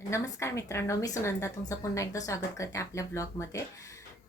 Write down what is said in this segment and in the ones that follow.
नमस्कार मित्रांनो, मी सुनंदा तुमचं पुन्हा एकदा स्वागत करते आपल्या ब्लॉगमध्ये.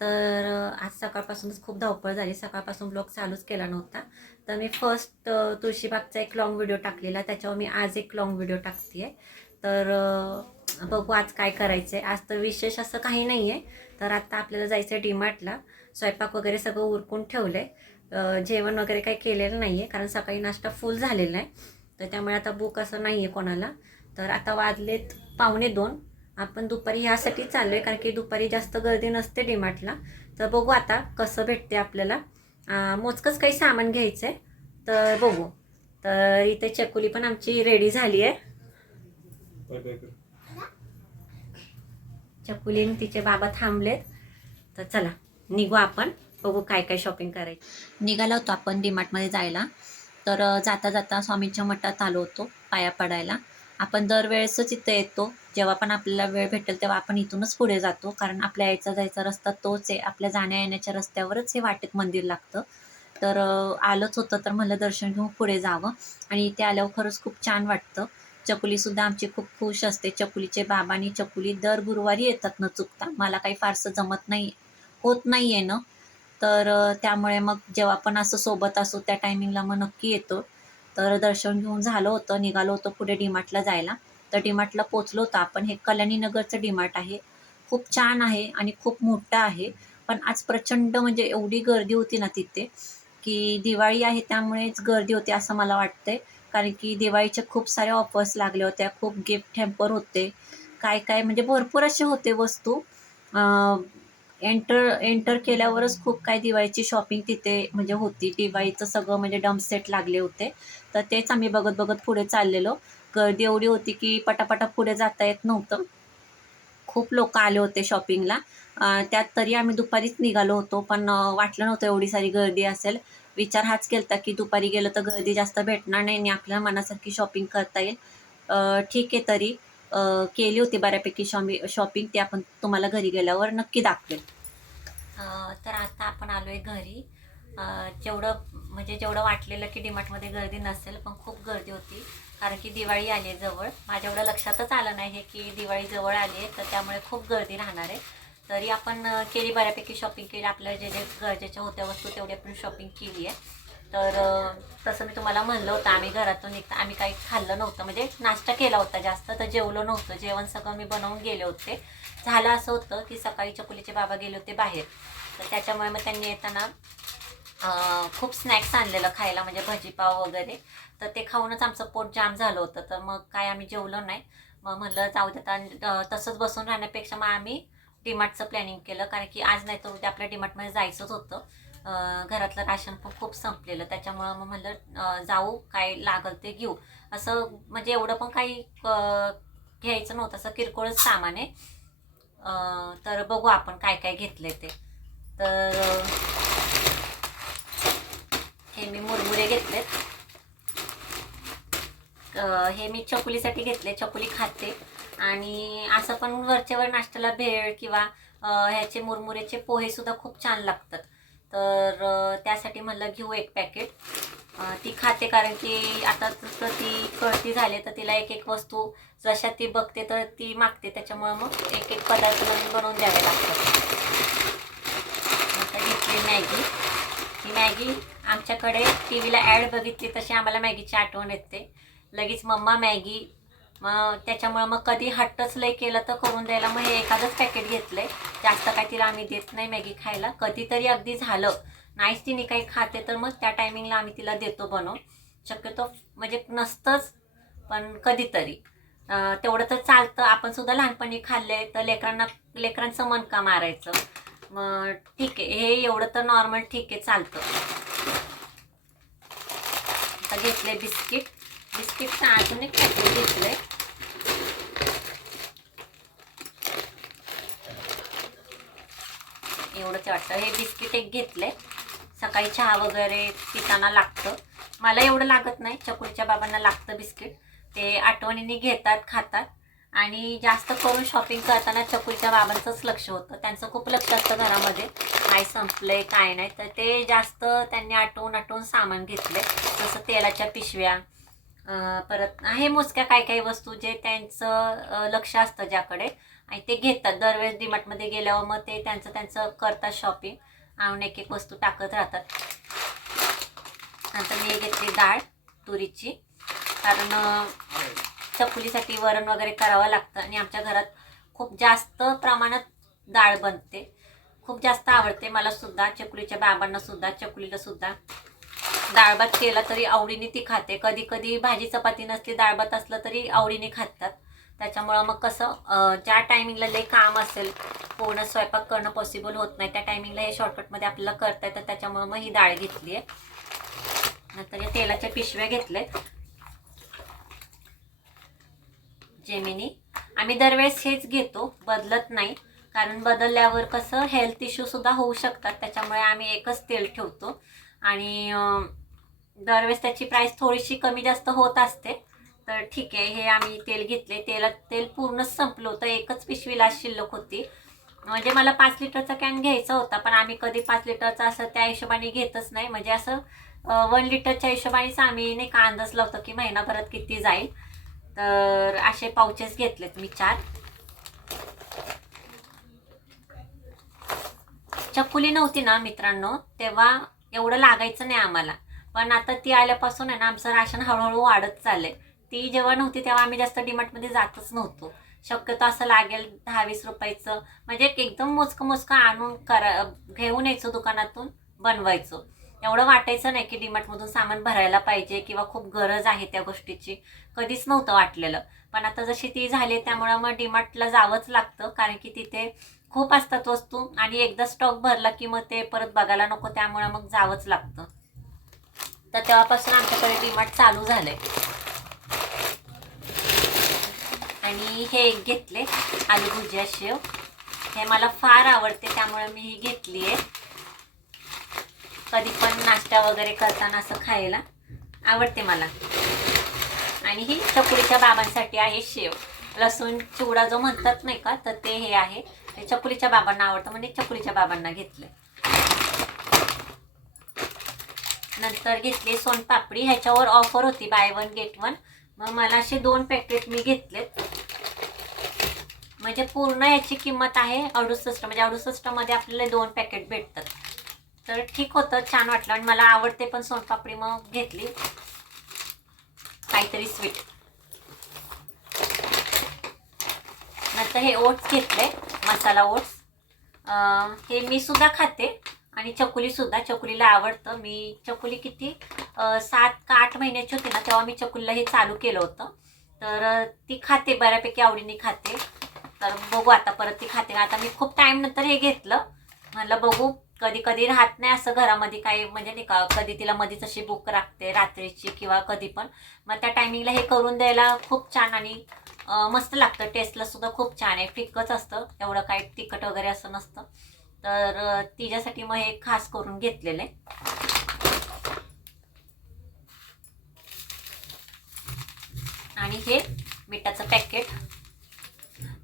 तर आज सकाळपासूनच खूप धावपळ झाली. सकाळपासून ब्लॉग चालूच केला नव्हता. तर मी फर्स्ट तुळशीबागचा एक लॉंग व्हिडिओ टाकलेला, त्याच्यावर मी आज एक लॉंग व्हिडिओ टाकते आहे. तर बघू आज काय करायचं आहे. आज तर विशेष असं काही नाही आहे. तर आता आपल्याला जायचं आहे डीमार्टला. स्वयंपाक वगैरे सगळं उरकून ठेवलं आहे. जेवण वगैरे काही केलेलं नाही आहे, कारण सकाळी नाश्ता फुल झालेला आहे. तर त्यामुळे आता बुक असं नाही आहे कोणाला. तर आता वाजलेत 1:45. आपण दुपारी ह्यासाठी चाललो आहे, कारण की दुपारी जास्त गर्दी नसते डीमार्टला. तर बघू आता कसं भेटते आपल्याला. मोजकंच काही सामान घ्यायचं आहे, तर बघू. तर इथे चकुली पण आमची रेडी झाली आहे. चकुली आणि तिचे बाबा थांबलेत. तर चला निघू आपण, बघू काय काय शॉपिंग करायची. निघालो होतो आपण डीमार्टमध्ये जायला. तर जाता जाता स्वामींच्या मठात आलो होतो पाया पडायला. आपण दरवेळेसच इथं येतो, जेव्हा पण आपल्याला वेळ भेटेल तेव्हा आपण इथूनच पुढे जातो, कारण आपल्या यायचा जायचा रस्ता तोच आहे. आपल्या जाण्या येण्याच्या रस्त्यावरच हे वाटेत मंदिर लागतं. तर आलंच होतं, तर म्हणलं दर्शन घेऊन पुढे जावं. आणि इथे आल्यावर खरंच खूप छान वाटतं. चकुलीसुद्धा आमची खूप खुश असते. चकुलीचे बाबा आणि चकुली दर गुरुवारी येतात न चुकता. मला काही फारसं जमत नाही, होत नाही आहे ना. तर त्यामुळे मग जेव्हा पण असं सोबत असो त्या टायमिंगला मग नक्की येतो. तर दर्शन घेऊन झालं होतं, निघालो होतो पुढे डीमार्टला जायला. तर डीमार्टला पोचलो होतो आपण. हे कल्याणीनगरचं डीमार्ट आहे. खूप छान आहे आणि खूप मोठं आहे. पण आज प्रचंड म्हणजे एवढी गर्दी होती ना तिथे, की दिवाळी आहे त्यामुळेच गर्दी होती असं मला वाटतंय. कारण की दिवाळीच्या खूप साऱ्या ऑफर्स लागल्या होत्या, खूप गिफ्ट हॅम्पर होते. काय काय म्हणजे भरपूर असे होते वस्तू. एंटर एंटर केल्यावरच खूप काय दिवाळीची शॉपिंग तिथे म्हणजे होती. दिवाळीचं सगळं म्हणजे डंप सेट लागले होते. तर तेच आम्ही बघत बघत पुढे चाललेलो. गर्दी एवढी होती की पटापटा पुढे जाता येत नव्हतं. खूप लोक आले होते शॉपिंगला. त्यात तरी आम्ही दुपारीच निघालो होतो, पण वाटलं नव्हतं एवढी सारी गर्दी असेल. विचार हाच केलता की दुपारी गेलं तर गर्दी जास्त भेटणार नाही आणि आपल्याला मनासारखी शॉपिंग करता येईल. ठीक आहे, तरी केली होती बऱ्यापैकी शॉपिंग. ते आपण तुम्हाला घरी गेल्यावर नक्की दाखवेल. तर आता आपण आलो आहे घरी. जेवढं म्हणजे जेवढं वाटलेलं की डीमार्टमध्ये गर्दी नसेल, पण खूप गर्दी होती. कारण की दिवाळी आली आहे जवळ. माझ्या एवढं लक्षातच आलं नाही हे की दिवाळी जवळ आली आहे, तर त्यामुळे खूप गर्दी राहणार आहे. तरी आपण केली बऱ्यापैकी शॉपिंग केली. आपल्याला जे जे गरजेच्या होत्या वस्तू तेवढी आपण शॉपिंग केली आहे. तर तसं मी तुम्हाला म्हणलं होतं, आम्ही घरातून निघता आम्ही काही खाल्लं नव्हतं, म्हणजे नाश्ता केला होता जास्त, तर जेवलो नव्हतं. जेवण सगळं मी बनवून गेले होते. झालं असं होतं की सकाळी चकुलीचे बाबा गेले होते बाहेर, तर त्याच्यामुळे मग त्यांनी येताना खूप स्नॅक्स आणलेलं खायला, म्हणजे भजीपाव वगैरे. तर ते खाऊनच आमचं पोट जाम झालं होतं. तर मग काय आम्ही जेवलो नाही. मग म्हणलं जाऊ देता, तसंच बसून राहण्यापेक्षा मग आम्ही डीमार्टचं प्लॅनिंग केलं, कारण की आज नाही तर उद्या आपल्या डीमार्टमध्ये जायचंच होतं. घरातलं राशन पण खूप संपलेलं, त्याच्यामुळं मग म्हणलं जाऊ, काय लागल ते घेऊ. असं म्हणजे एवढं पण काही घ्यायचं नव्हतं, असं किरकोळच सामान आहे. तर बघू आपण काय काय घेतले ते. तर हे मी मुरमुरे घेतलेत. हे मी चकुलीसाठी घेतले, चकुली खाते. आणि असं पण वरच्यावर नाश्त्याला भेळ किंवा ह्याचे मुरमुरेचे पोहेसुद्धा खूप छान लागतात. तर त्यासाठी म्हणलं घेऊ एक पॅकेट. ती खाते, कारण की आता जसं ती कळती झाली तर तिला एक एक वस्तू जशा ती बघते तर ती मागते, त्याच्यामुळं मग एक एक पदार्थ नवीन बनवून द्यावे लागतात. आता घेतली मॅगी. ही मॅगी आमच्याकडे टी व्हीला ॲड बघितली तशी आम्हाला मॅगीची आठवण येते. लगेच मम्मा मॅगी. मग त्याच्यामुळं मग कधी हट्टच लय केलं तर करून द्यायला मग हे एखादंच पॅकेट घेतलं आहे. जास्त काय तिला आम्ही देत नाही मॅगी खायला. कधीतरी अगदी झालं नाहीच तिने काही खाते तर मग त्या टायमिंगला आम्ही तिला देतो बनवून. शक्यतो म्हणजे नसतंच, पण कधीतरी तेवढं तर चालतं. आपण सुद्धा लहानपणी खाल्ले तर लेकरांचं मन का मारायचं. मग ठीक आहे, हे एवढं तर नॉर्मल ठीक आहे, चालतं. आता घेतले बिस्किट. बिस्किटचं अजून एक पॅकेट घेतलंय. एवढंच वाटतं. हे बिस्किट एक घेतलंय, सकाळी चहा वगैरे पिताना लागतं. मला एवढं लागत नाही, चकुलीच्या बाबांना लागतं बिस्किट. ते आठवणीने घेतात, खातात. आणि जास्त करून शॉपिंग करताना चकुलीच्या बाबांचंच लक्ष होतं. त्यांचं खूप लक्ष असतं घरामध्ये काय संपलंय काय नाही. तर ते जास्त त्यांनी आठवून आठवून सामान घेतलंय, जसं तेलाच्या पिशव्या, परत आहे मोजक्या काही काही वस्तू जे त्यांचं लक्ष असतं ज्याकडे आणि ते घेतात. दरवेळेस डीमार्टमध्ये गेल्यावर मग ते त्यांचं त्यांचं करतात शॉपिंग आणि एक एक वस्तू टाकत राहतात. नंतर मी घेतली डाळ तुरीची, कारण चकुलीसाठी वरण वगैरे करावं लागतं आणि आमच्या घरात खूप जास्त प्रमाणात डाळ बनते. खूप जास्त आवडते मला सुद्धा, चकुलीच्या बाबांना सुद्धा, चकुलीला सुद्धा. डाळ भात केला तरी आवडीने ती खाते. कधी कधी भाजी चपाती नसली, डाळ भात असलं तरी आवडीने खातात. त्याच्यामुळं मग कसं ज्या टायमिंगला लई काम असेल, पूर्ण स्वयंपाक करणं पॉसिबल होत नाही, त्या टायमिंगला हे शॉर्टकटमध्ये आपल्याला करता येतं. त्याच्यामुळं मग ही डाळ घेतली आहे. नंतर या तेलाच्या पिशव्या घेतल्यात जेमिनी. आम्ही दरवेळेस हेच घेतो, बदलत नाही, कारण बदलल्यावर कसं हेल्थ इश्यू सुद्धा होऊ शकतात. त्याच्यामुळे आम्ही एकच तेल ठेवतो आणि दरवेळेस त्याची प्राईस थोडीशी कमी जास्त होत असते. तर ठीक आहे, हे आम्ही तेल घेतले. तेल पूर्णच संपलं होतं, एकच पिशवी लास्ट शिल्लक होती. म्हणजे मला 5 लिटरचा कॅन घ्यायचा होता, पण आम्ही कधी 5 लिटरचा असं त्या हिशोबाने घेतच नाही. म्हणजे असं 1 लिटरच्या हिशोबानेच आम्ही नाही का अंदाज लावतो की महिनाभरात किती जाईल. तर असे पाउचेस घेतलेत मी 4. चकुली नव्हती ना मित्रांनो, तेव्हा एवढं लागायचं नाही आम्हाला, पण आता ती आल्यापासून आहे ना आमचं राशन हळूहळू वाढत चाललंय. ती जेव्हा नव्हती तेव्हा आम्ही जास्त डीमार्टमध्ये जातच नव्हतो. शक्यतो असं लागेल 10-20 रुपयाचं, म्हणजे एकदम मोजकं मोजकं आणून घेऊन यायचो दुकानातून, बनवायचो. एवढं वाटायचं नाही की डीमार्टमधून सामान भरायला पाहिजे किंवा खूप गरज आहे त्या गोष्टीची, कधीच नव्हतं वाटलेलं. पण आता जशी ती झाली त्यामुळं मग डीमार्टला जावंच लागतं, कारण की तिथे खूप असतात वस्तू आणि एकदा स्टॉक भरला की मग ते परत बघायला नको, त्यामुळे मग जावंच लागतं. तर तेव्हापासून आमच्याकडे डीमार्ट चालू झालंय. आणि हे एक घेतले आलू भुजिया शेव, हे मला फार आवडते त्यामुळे मी ही घेतली आहे. कधी पण नाश्ता वगैरे करताना असं खायला आवडते मला. आणि ही चकुलीच्या बाबांसाठी आहे शेव, लसूण चिवडा जो म्हणतात नाही का, तर ते हे आहे. हे चकुलीच्या बाबांना आवडतं म्हणजे चकुलीच्या बाबांना घेतलं. नंतर घेतली सोनपापडी, ह्याच्यावर ऑफर होती बाय 1 गेट 1. मग मला असे 2 पॅकेट मी घेतलेत. म्हणजे पूर्ण याची किंमत आहे 68, म्हणजे 68 मध्ये आपल्याला 2 पॅकेट भेटतात. तर ठीक होतं, छान वाटलं आणि मला आवडते पण सोनपापडी, मग घेतली काहीतरी स्वीट. नंतर हे ओट्स घेतले, मसाला ओट्स. हे मी सुद्धा खाते आणि चकुली सुद्धा, चकुलीला आवडतं. मी चकुली किती 7 का 8 महिन्याची होती ना तेव्हा मी चकुलीला हे चालू केलं होतं. तर ती खाते, बऱ्यापैकी आवडीने खाते. तर बघू आता परत ती खाते. आता मी खूप टाईम नंतर हे घेतलं, म्हणलं बघू, कधी कधी राहत नाही असं घरामध्ये काही, म्हणजे नाही का, कधी तिला मध्येच अशी भूक लागते रात्रीची किंवा कधी पण, मग त्या टायमिंगला हे करून द्यायला खूप छान आणि मस्त लागतं. टेस्टला सुद्धा खूप छान आहे, फिक्कच असतं, एवढं काही तिखट वगैरे असं नसतं. तर तिच्यासाठी मग हे खास करून घेतलेलं आहे. आणि हे मिठाचं पॅकेट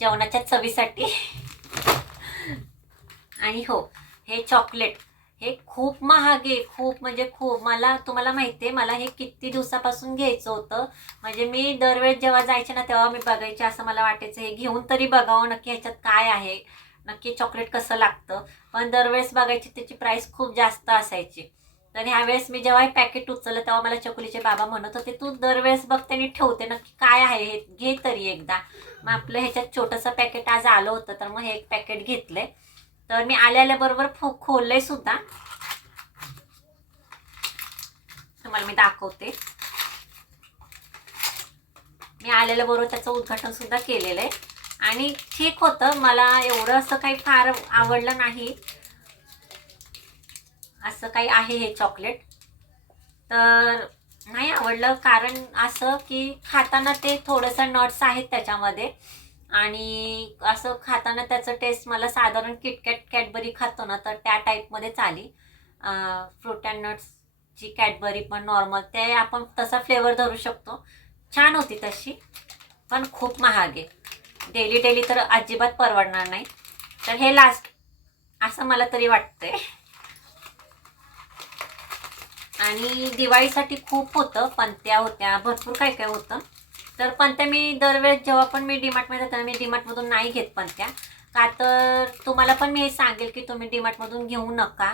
जेवणाच्या चवीसाठी. आणि हो, हे चॉकलेट, हे खूप महाग आहे, खूप म्हणजे खूप. तुम्हाला माहिती आहे, मला हे किती दिवसापासून घ्यायचं होतं. म्हणजे मी दरवेळेस जेव्हा जायचे ना तेव्हा मी बघायचे, असं मला वाटायचं हे घेऊन तरी बघावं नक्की ह्याच्यात काय आहे, नक्की चॉकलेट कसं लागतं. पण दरवेळेस बघायची त्याची प्राईस खूप जास्त असायची. तर ह्यावेळेस मी जेव्हा हे पॅकेट उचललं तेव्हा मला चकुलीचे बाबा म्हणत होते, तू दरवेळेस बघते आणि ठेवते, नक्की काय आहे हे, घे तरी एकदा. मग आपलं ह्याच्यात छोटंसं पॅकेट आज आलं होतं, तर मग हे एक पॅकेट घेतलंय. तर मी आल्याबरोबर खोललंय सुद्धा, तुम्हाला मी दाखवते. मी आल्याबरोबर त्याचं उद्घाटन सुद्धा केलेलं आहे आणि ठीक होतं. मला एवढं असं काही फार आवडलं नाही. असं काही आहे हे चॉकलेट, तर नाही आवडलं, कारण असं की खाताना ते थोडंसं नट्स आहेत त्याच्यामध्ये आणि असं खाताना त्याचं टेस्ट मला साधारण किटकॅट कॅडबरी खातो ना, तर त्या टाईपमध्येच आली. फ्रूट अँड नट्सची कॅडबरी पण नॉर्मल, ते आपण तसा फ्लेवर धरू शकतो. छान होती तशी, पण खूप महाग आहे. डेली डेली तर अजिबात परवडणार नाही. तर हे लास्ट, असं मला तरी वाटतंय. आणि दिवाळीसाठी खूप होतं, पंत्या होत्या, भरपूर काय काय होतं. तर पंत्या मी दरवेळेस जेव्हा पण मी डीमार्टमध्ये जाताना मी डीमार्टमधून नाही घेत पंत्या. का तर तुम्हाला पण मी हे सांगेल की तुम्ही डीमार्टमधून घेऊ नका.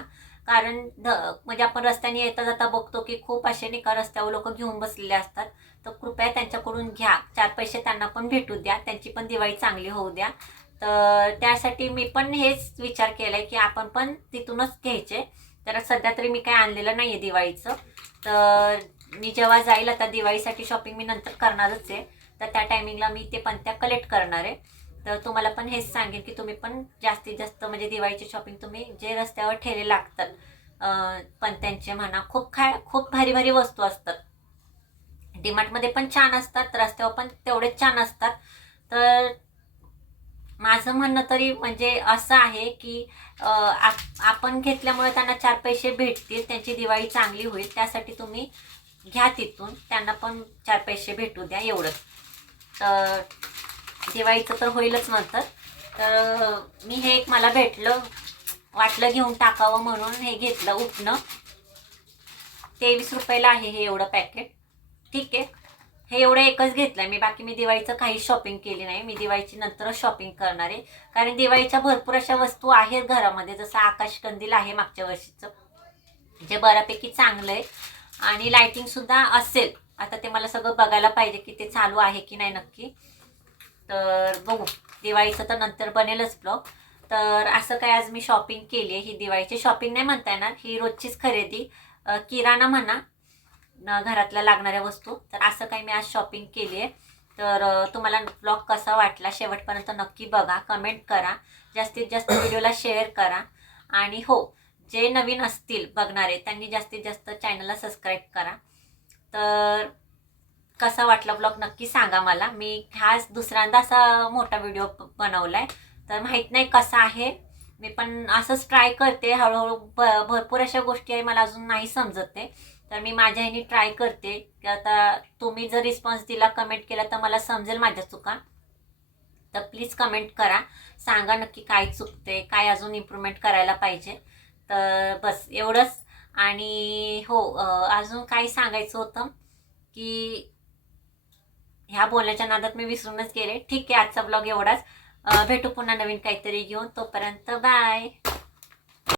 कारण म्हणजे आपण रस्त्याने येता जाता बघतो की खूप असे नाही का रस्त्यावर लोक घेऊन बसलेले असतात. तर कृपया त्यांच्याकडून घ्या, 4 पैसे त्यांना पण भेटू द्या, त्यांची पण दिवाळी चांगली होऊ द्या. तर त्यासाठी मी पण हेच विचार केलाय की आपण पण तिथूनच घ्यायचे. तर सध्या तरी मी काय आणलेलं नाहीये दिवाळीचं. तर मी जेव्हा जाईल आता दिवाळीसाठी शॉपिंग मी नंतर करणारच आहे. तर त्या टायमिंगला मी ते पंत्या कलेक्ट करणार आहे. तर तुम्हाला पण हेच सांगेन की तुम्ही पण जास्तीत जास्त म्हणजे दिवाळीची शॉपिंग तुम्ही जे रस्त्यावर ठेले लागतात पंत्यांचे म्हणा, खूप भारी भारी वस्तू असतात. डीमार्टमध्ये पण छान असतात, रस्त्यावर पण तेवढेच छान असतात. तर माझं म्हणणं तरी म्हणजे असं आहे की आपण घेतल्यामुळे त्यांना 4 पैसे भेटतील, त्यांची दिवाळी चांगली होईल. त्यासाठी तुम्ही घ्या तिथून, त्यांना पण 4 पैसे भेटू द्या एवढंच. तर दिवाळीचं तर होईलच नंतर. तर मी हे एक मला भेटलं, वाटलं घेऊन टाकावं म्हणून हे घेतलं उठणं. 23 रुपयाला आहे हे एवढं पॅकेट. ठीक आहे, हे एवढं एकच घेतलंय मी. बाकी मी दिवाळीचं काही शॉपिंग केली नाही. मी दिवाळीची नंतरच शॉपिंग करणार आहे. कारण दिवाळीच्या भरपूर अशा वस्तू आहेत घरामध्ये, जसं आकाशकंदील आहे मागच्या वर्षीचं, जे बऱ्यापैकी चांगलं आहे. आणि लाइटिंग सुद्धा असेल. आता ते मला सगळं बघायला पाहिजे की ते चालू आहे की नाही नक्की. तर बघू, दिवाळीचं तर नंतर बनेलच ब्लॉग. तर असं काय आज मी शॉपिंग केली आहे. ही दिवाळीची शॉपिंग नाही म्हणता येणार, ही रोजचीच खरेदी, किराणा म्हणा, घरातल्या लागणाऱ्या वस्तू. तर असं काही मी आज शॉपिंग केली आहे. तर तुम्हाला ब्लॉग कसा वाटला शेवटपर्यंत नक्की बघा, कमेंट करा, जास्तीत जास्त व्हिडिओला शेअर करा. आणि हो, जे नवीन असतील बघणारे त्यांनी जास्तीत जास्त चॅनलला सबस्क्राईब करा. तर कसा वाटला ब्लॉग नक्की सांगा मला. मी हाच दुसऱ्यांदा असा मोठा व्हिडिओ बनवलाय, तर माहीत नाही कसा आहे. मी पण असंच ट्राय करते हळूहळू. भरपूर अशा गोष्टी आहे मला अजून नाही समजत आहे. तर मी माझ्या ह्यानी ट्राय करते की आता तुम्ही जर रिस्पॉन्स दिला, कमेंट केला, तर मला समजेल माझ्या चुका. तर प्लीज कमेंट करा, सांगा नक्की काय चुकते, काय अजून इम्प्रूव्हमेंट करायला पाहिजे. तर बस एवढंच. आणि हो, अजून काही सांगायचं होतं की ह्या बोलण्याच्या नादात मी विसरूनच गेले. ठीक आहे, आजचा ब्लॉग एवढाच. भेटू पुन्हा नवीन काहीतरी घेऊन. तोपर्यंत बाय.